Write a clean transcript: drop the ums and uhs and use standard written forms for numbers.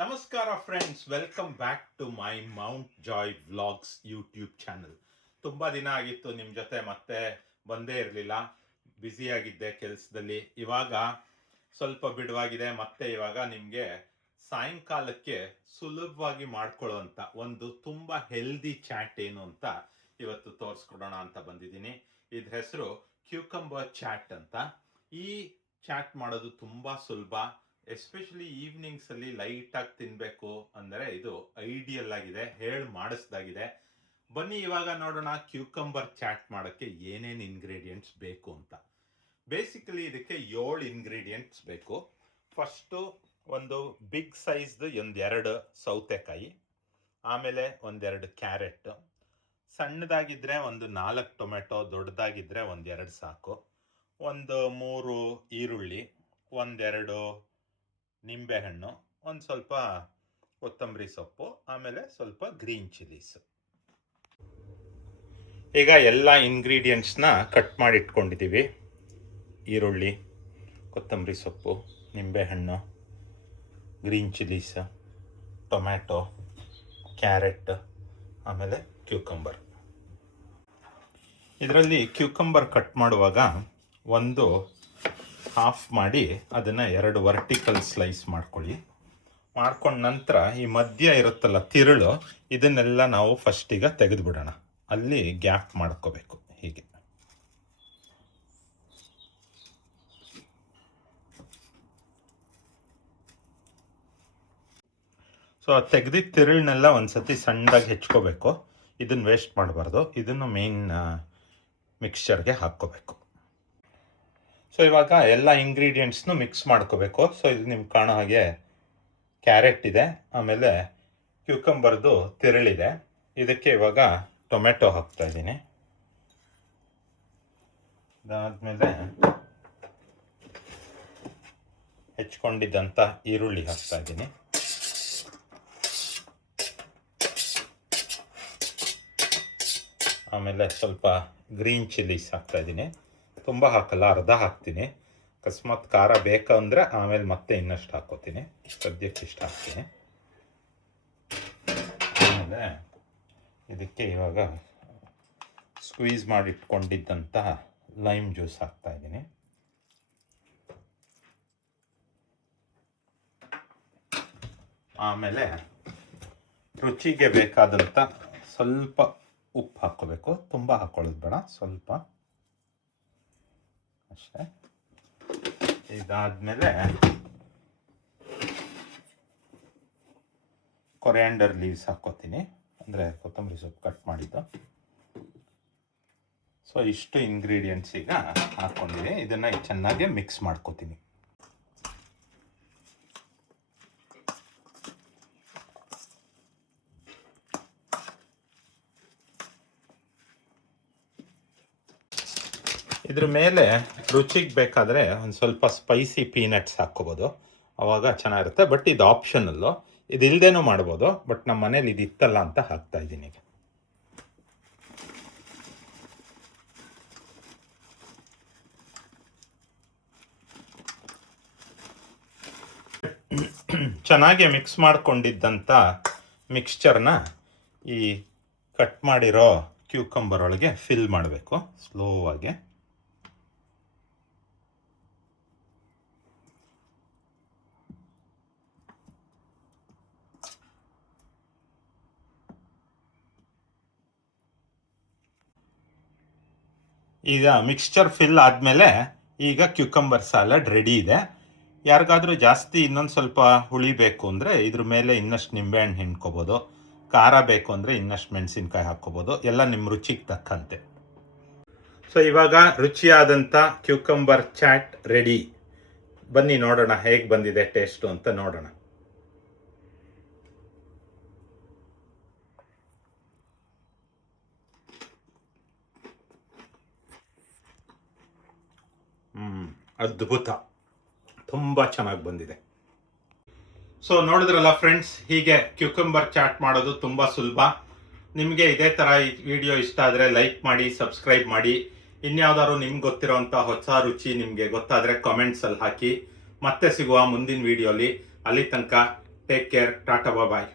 ನಮಸ್ಕಾರ friends, welcome back to my Mount Joy vlogs YouTube channel. ತುಂಬ ದಿನ ಆಗಿತ್ತು ನಿಮ್ಮ ಜೊತೆ ಮತ್ತೆ ಬಂದೇ ಇರಲಿಲ್ಲ, ಬ್ಯುಸಿಯಾಗಿದ್ದೆ ಕೆಲಸದಲ್ಲಿ. ಇವಾಗ ಸ್ವಲ್ಪ ಬಿಡುವಾಗಿದೆ. ಮತ್ತೆ ಇವಾಗ ನಿಮಗೆ ಸಾಯಂಕಾಲಕ್ಕೆ ಸುಲಭವಾಗಿ ಮಾಡ್ಕೊಳ್ಳೋವಂಥ ಒಂದು ತುಂಬ ಹೆಲ್ದಿ ಚಾಟ್ ಏನು ಅಂತ ಇವತ್ತು ತೋರಿಸ್ಕೊಡೋಣ ಅಂತ ಬಂದಿದ್ದೀನಿ. ಇದ್ರ ಹೆಸರು ಕ್ಯೂಕಂಬರ್ ಚಾಟ್ ಅಂತ. ಈ ಚಾಟ್ ಮಾಡೋದು ತುಂಬ ಸುಲಭ. ಎಸ್ಪೆಷಲಿ ಈವ್ನಿಂಗ್ಸಲ್ಲಿ ಲೈಟಾಗಿ ತಿನ್ನಬೇಕು ಅಂದರೆ ಇದು ಐಡಿಯಲ್ ಆಗಿದೆ, ಮಾಡಿಸ್ದಾಗಿದೆ. ಬನ್ನಿ ಇವಾಗ ನೋಡೋಣ ಕ್ಯೂಕಂಬರ್ ಚಾಟ್ ಮಾಡೋಕ್ಕೆ ಏನೇನು ಇಂಗ್ರೀಡಿಯೆಂಟ್ಸ್ ಬೇಕು ಅಂತ. ಬೇಸಿಕಲಿ ಇದಕ್ಕೆ 7 ಇಂಗ್ರೀಡಿಯೆಂಟ್ಸ್ ಬೇಕು. ಫಸ್ಟು ಒಂದು ಬಿಗ್ ಸೈಜ್ದು ಒಂದೆರಡು ಸೌತೆಕಾಯಿ, ಆಮೇಲೆ ಒಂದೆರಡು ಕ್ಯಾರೆಟ್, ಸಣ್ಣದಾಗಿದ್ದರೆ ಒಂದು 4 ಟೊಮೆಟೊ, ದೊಡ್ಡದಾಗಿದ್ದರೆ ಒಂದೆರಡು ಸಾಕು, ಒಂದು 3 ಈರುಳ್ಳಿ, ಒಂದೆರಡು ನಿಂಬೆಹಣ್ಣು, ಒಂದು ಸ್ವಲ್ಪ ಕೊತ್ತಂಬರಿ ಸೊಪ್ಪು, ಆಮೇಲೆ ಸ್ವಲ್ಪ ಗ್ರೀನ್ ಚಿಲ್ಲೀಸ್. ಈಗ ಎಲ್ಲ ಇಂಗ್ರೀಡಿಯೆಂಟ್ಸ್ನ ಕಟ್ ಮಾಡಿ ಇಟ್ಕೊಂಡಿದ್ದೀವಿ. ಈರುಳ್ಳಿ, ಕೊತ್ತಂಬರಿ ಸೊಪ್ಪು, ನಿಂಬೆಹಣ್ಣು, ಗ್ರೀನ್ ಚಿಲ್ಲೀಸ್, ಟೊಮ್ಯಾಟೊ, ಕ್ಯಾರೆಟ್, ಆಮೇಲೆ ಕ್ಯೂಕಂಬರ್. ಇದರಲ್ಲಿ ಕ್ಯೂಕಂಬರ್ ಕಟ್ ಮಾಡುವಾಗ ಒಂದು ಹಾಫ್ ಮಾಡಿ ಅದನ್ನು 2 ವರ್ಟಿಕಲ್ ಸ್ಲೈಸ್ ಮಾಡ್ಕೊಳ್ಳಿ. ಮಾಡ್ಕೊಂಡ ನಂತರ ಈ ಮಧ್ಯ ಇರುತ್ತಲ್ಲ ತಿರುಳು, ಇದನ್ನೆಲ್ಲ ನಾವು ಫಸ್ಟಿಗೆ ತೆಗೆದುಬಿಡೋಣ. ಅಲ್ಲಿ ಗ್ಯಾಪ್ ಮಾಡ್ಕೋಬೇಕು ಹೀಗೆ. ಸೊ ತೆಗೆದಿದ್ದ ತಿರುಳನ್ನೆಲ್ಲ ಒಂದ್ಸತಿ ಸಣ್ಣದಾಗಿ ಹೆಚ್ಕೋಬೇಕು. ಇದನ್ನು ವೇಸ್ಟ್ ಮಾಡಬಾರ್ದು. ಇದನ್ನು ಮೇನ್ ಮಿಕ್ಸ್ಚರ್ಗೆ ಹಾಕ್ಕೋಬೇಕು. ಸೊ ಇವಾಗ ಎಲ್ಲ ಇಂಗ್ರೀಡಿಯೆಂಟ್ಸ್ನು ಮಿಕ್ಸ್ ಮಾಡ್ಕೋಬೇಕು. ಸೊ ಇದು ನಿಮ್ಗೆ ಕಾಣೋ ಹಾಗೆ ಕ್ಯಾರೆಟ್ ಇದೆ, ಆಮೇಲೆ ಕ್ಯೂಕಂಬರ್ದು ತಿರುಳಿದೆ. ಇದಕ್ಕೆ ಇವಾಗ ಟೊಮೆಟೊ ಹಾಕ್ತಾ ಇದ್ದೀನಿ. ಅದಾದಮೇಲೆ ಹೆಚ್ಕೊಂಡಿದ್ದಂಥ ಈರುಳ್ಳಿ ಹಾಕ್ತಾ ಇದ್ದೀನಿ. ಆಮೇಲೆ ಸ್ವಲ್ಪ ಗ್ರೀನ್ ಚಿಲ್ಲೀಸ್ ಹಾಕ್ತಾ ಇದ್ದೀನಿ. ತುಂಬ ಹಾಕಲ್ಲ, ಅರ್ಧ ಹಾಕ್ತೀನಿ. ಅಕಸ್ಮಾತ್ ಖಾರ ಬೇಕಂದರೆ ಆಮೇಲೆ ಮತ್ತೆ ಇನ್ನಷ್ಟು ಹಾಕ್ಕೋತೀನಿ. ಸದ್ಯಕ್ಕೆ ಇಷ್ಟು ಹಾಕ್ತೀನಿ. ಆಮೇಲೆ ಇದಕ್ಕೆ ಇವಾಗ ಸ್ಕ್ವೀಸ್ ಮಾಡಿ ಇಟ್ಕೊಂಡಿದ್ದಂತಹ ಲೈಮ್ ಜ್ಯೂಸ್ ಹಾಕ್ತಾ ಇದ್ದೀನಿ. ಆಮೇಲೆ ರುಚಿಗೆ ಬೇಕಾದಂಥ ಸ್ವಲ್ಪ ಉಪ್ಪು ಹಾಕ್ಕೋಬೇಕು. ತುಂಬ ಹಾಕ್ಕೊಳ್ಳೋದು ಬೇಡ, ಸ್ವಲ್ಪ ಅಷ್ಟೇ. ಇದಾದಮೇಲೆ ಕೊರಿಯಾಂಡರ್ ಲೀವ್ಸ್ ಹಾಕ್ಕೋತೀನಿ, ಅಂದರೆ ಕೊತ್ತಂಬರಿ ಸೊಪ್ಪು ಕಟ್ ಮಾಡಿದ್ದು. ಸೊ ಇಷ್ಟು ಇಂಗ್ರೀಡಿಯೆಂಟ್ಸ್ ಈಗ ಹಾಕ್ಕೊಂಡಿದ್ದೀನಿ. ಇದನ್ನು ಚೆನ್ನಾಗಿ ಮಿಕ್ಸ್ ಮಾಡ್ಕೋತೀನಿ. ಇದ್ರ ಮೇಲೆ ರುಚಿಗೆ ಬೇಕಾದರೆ ಒಂದು ಸ್ವಲ್ಪ ಸ್ಪೈಸಿ ಪೀನಟ್ಸ್ ಹಾಕ್ಕೋಬೋದು, ಆವಾಗ ಚೆನ್ನಾಗಿರುತ್ತೆ. ಬಟ್ ಇದು ಆಪ್ಷನಲ್ಲು, ಇದು ಇಲ್ಲದೇನೂ ಮಾಡ್ಬೋದು. ಬಟ್ ನಮ್ಮ ಮನೇಲಿ ಇದು ಇತ್ತಲ್ಲ ಅಂತ ಹಾಕ್ತಾ ಇದ್ದೀನಿ ಈಗ. ಚೆನ್ನಾಗಿ ಮಿಕ್ಸ್ ಮಾಡ್ಕೊಂಡಿದ್ದಂಥ ಮಿಕ್ಸ್ಚರ್ನ ಈ ಕಟ್ ಮಾಡಿರೋ ಕ್ಯೂಕಂಬರ್ ಒಳಗೆ ಫಿಲ್ ಮಾಡಬೇಕು ಸ್ಲೋವಾಗಿ. ಈಗ ಮಿಕ್ಸ್ಚರ್ ಫಿಲ್ ಆದಮೇಲೆ ಈಗ ಕ್ಯೂಕಂಬರ್ ಸಾಲಡ್ ರೆಡಿ ಇದೆ. ಯಾರಿಗಾದರೂ ಜಾಸ್ತಿ ಇನ್ನೊಂದು ಸ್ವಲ್ಪ ಹುಳಿ ಬೇಕು ಅಂದರೆ ಇದ್ರ ಮೇಲೆ ಇನ್ನಷ್ಟು ನಿಂಬೆಹಣ್ಣು ಹಿಂಡ್ಕೋಬೋದು. ಖಾರ ಬೇಕು ಅಂದರೆ ಇನ್ನಷ್ಟು ಮೆಣಸಿನ್ಕಾಯಿ ಹಾಕ್ಕೋಬೋದು. ಎಲ್ಲ ನಿಮ್ಮ ರುಚಿಗೆ ತಕ್ಕಂತೆ. ಸೊ ಇವಾಗ ರುಚಿಯಾದಂಥ ಕ್ಯೂಕಂಬರ್ ಚಾಟ್ ರೆಡಿ. ಬನ್ನಿ ನೋಡೋಣ ಹೇಗೆ ಬಂದಿದೆ ಟೇಸ್ಟು ಅಂತ ನೋಡೋಣ. ಅದ್ಭುತ, ತುಂಬ ಚೆನ್ನಾಗಿ ಬಂದಿದೆ. ಸೊ ನೋಡಿದ್ರಲ್ಲ ಫ್ರೆಂಡ್ಸ್, ಹೀಗೆ ಕ್ಯೂಕಂಬರ್ ಚಾಟ್ ಮಾಡೋದು ತುಂಬ ಸುಲಭ. ನಿಮಗೆ ಇದೇ ಥರ ಈ ವಿಡಿಯೋ ಇಷ್ಟ ಆದರೆ ಲೈಕ್ ಮಾಡಿ, ಸಬ್ಸ್ಕ್ರೈಬ್ ಮಾಡಿ. ಇನ್ಯಾವುದಾದ್ರು ನಿಮ್ಗೆ ಗೊತ್ತಿರೋಂಥ ಹೊಸ ರುಚಿ ನಿಮಗೆ ಗೊತ್ತಾದರೆ ಕಮೆಂಟ್ಸಲ್ಲಿ ಹಾಕಿ. ಮತ್ತೆ ಸಿಗುವ ಮುಂದಿನ ವಿಡಿಯೋಲಿ. ಅಲ್ಲಿ ತನಕ ಟೇಕ್ ಕೇರ್, ಟಾಟಾ ಬಾಯ್.